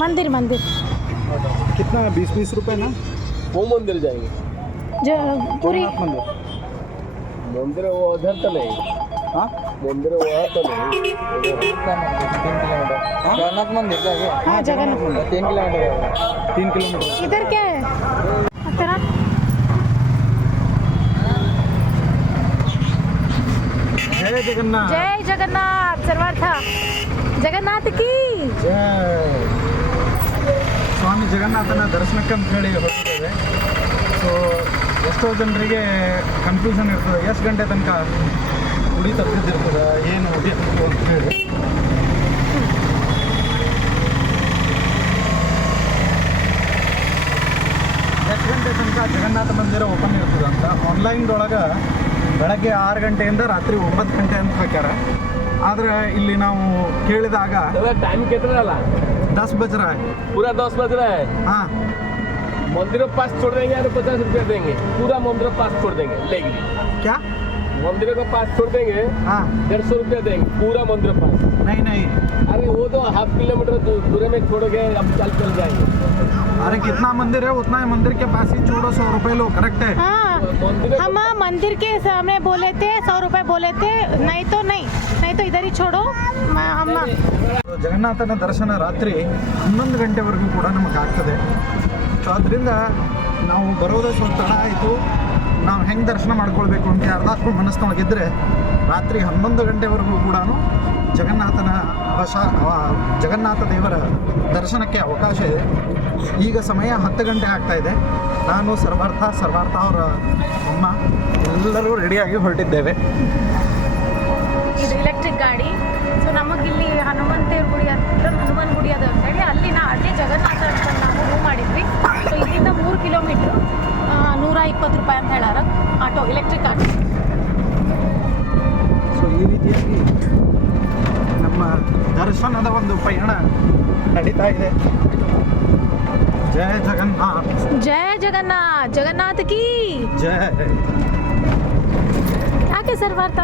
मंदिर मंदिर। कितना बीस बीस रुपए ना? वो मंदिर जाएँगे। जो पूरी मंदिर। मंदिर वो उधर तो नहीं। हाँ? मंदिर वो उधर तो नहीं। जगन्नाथ मंदिर जाएँगे हाँ जगन्नाथ मंदिर। हाँ, तीन किलोमीटर। तीन किलोमीटर। इधर क्या है? अच्छा जय जगन्नाथ। जय जगन्नाथ सर्वार्थ जगन्नाथ की। जय। ಸ್ವಾಮಿ ಜಗನ್ನಾಥನ ಅಂತ ಹೇಳಿ ಹೋಗ್ತೇವೆ ಸೊ ಎಷ್ಟೋ ಜನರಿಗೆ ಕನ್ಫ್ಯೂಷನ್ ಇರ್ತದೆ. ಎಷ್ಟು ಗಂಟೆ ತನಕ ಗುಡಿ ತಪ್ಪಿದ್ದಿರ್ತದೆ ಏನು ಹೊಡಿತು ಅಂತ ಹೇಳಿ. ಎಷ್ಟು ಗಂಟೆ ತನಕ ಜಗನ್ನಾಥ ಮಂದಿರ ಓಪನ್ ಇರ್ತದೆ ಅಂತ. ಆನ್ಲೈನ್ ಆನ್ಲೈನ್ದೊಳಗೆ ಬೆಳಗ್ಗೆ ಆರು ಗಂಟೆಯಿಂದ ರಾತ್ರಿ ಒಂಬತ್ತು ಗಂಟೆ ಅಂತ ಹಾಕ್ಯಾರ. ಆದ್ರೆ ಇಲ್ಲಿ ನಾವು ಕೇಳಿದಾಗ ಟೈಮ್ ಕೇಳ್ತಾರಲ್ಲ दस बज रहा है। पूरा दस बज रहा है। हाँ। मंदिर के पास छोड़ देंगे या तो पचास रुपया देंगे। पूरा मंदिर के पास छोड़ देंगे लेगी क्या? मंदिर के पास छोड़ देंगे हाँ। डेढ़ सौ रुपया देंगे पूरा मंदिर पास। नहीं नहीं। अरे वो तो हाफ़ किलोमीटर दूर में छोड़ के अब चल चल जाएँगे। अरे कितना मंदिर है उतना ही मंदिर के पास ही छोड़ो सौ रुपए लो करेक्ट है? हाँ। हम मंदिर के सामने बोले थे सौ रुपए बोले थे नहीं तो नहीं नहीं तो इधर ही छोड़ो मैं- हम ಜಗನ್ನಾಥನ ದರ್ಶನ ರಾತ್ರಿ ಹನ್ನೊಂದು ಗಂಟೆವರೆಗೂ ಕೂಡ ನಮಗೆ ಆಗ್ತದೆ ಸೊ ಅದರಿಂದ ನಾವು ಬರೋದೇ ಸ್ವಲ್ಪ ತಡ ಆಯಿತು ನಾವು ಹೆಂಗೆ ದರ್ಶನ ಮಾಡ್ಕೊಳ್ಬೇಕು ಅಂತ ಯಾರ್ದಾದ್ರೂ ಮನಸ್ಸಿನೊಳಗಿದ್ದರೆ ರಾತ್ರಿ ಹನ್ನೊಂದು ಗಂಟೆವರೆಗೂ ಕೂಡ ಜಗನ್ನಾಥನ ಅವಶ ಅವ ಜಗನ್ನಾಥ ದೇವರ ದರ್ಶನಕ್ಕೆ ಅವಕಾಶ ಇದೆ. ಈಗ ಸಮಯ ಹತ್ತು ಗಂಟೆ ಆಗ್ತಾ ಇದೆ. ನಾನು ಸರ್ವಾರ್ಥ ಸರ್ವಾರ್ಥ ಅವರ ಅಮ್ಮ ಎಲ್ಲರೂ ರೆಡಿಯಾಗಿ ಹೊರಟಿದ್ದೇವೆ. ಇದು ಎಲೆಕ್ಟ್ರಿಕ್ ಗಾಡಿ. ಸೊ ನಮಗಿಲ್ಲಿ ಹನುಮಂತೇವ್ರ ಗುಡಿ ಹತ್ರ ಹನುಮನ್ ಗುಡಿ ಅದ ಅಲ್ಲಿ ನಾ ಅಲ್ಲಿ ಜಗನ್ನಾಥ ನಾವು ಮಾಡಿದ್ವಿ. ಸೊ ಇಲ್ಲಿಂದ ಮೂರು ಕಿಲೋಮೀಟ್ರ್ ನೂರ ಇಪ್ಪತ್ತು ರೂಪಾಯಿ ಅಂತ ಹೇಳಾರ ಆಟೋ ಎಲೆಕ್ಟ್ರಿಕ್ ಆಟೋ. ಸೊ ಈ ರೀತಿಯಾಗಿ ನಮ್ಮ ದರ್ಶನದ ಒಂದು ಪಯಣ ನಡೀತಾ ಇದೆ. ಜಯ ಜಗನ್ನಾಥ. ಜಯ ಜಗನ್ನಾಥ್. ಜಗನ್ನಾಥ ಕೀ. ಜಯ. ಯಾಕೆ ಸರ್ವಾರ್ಥ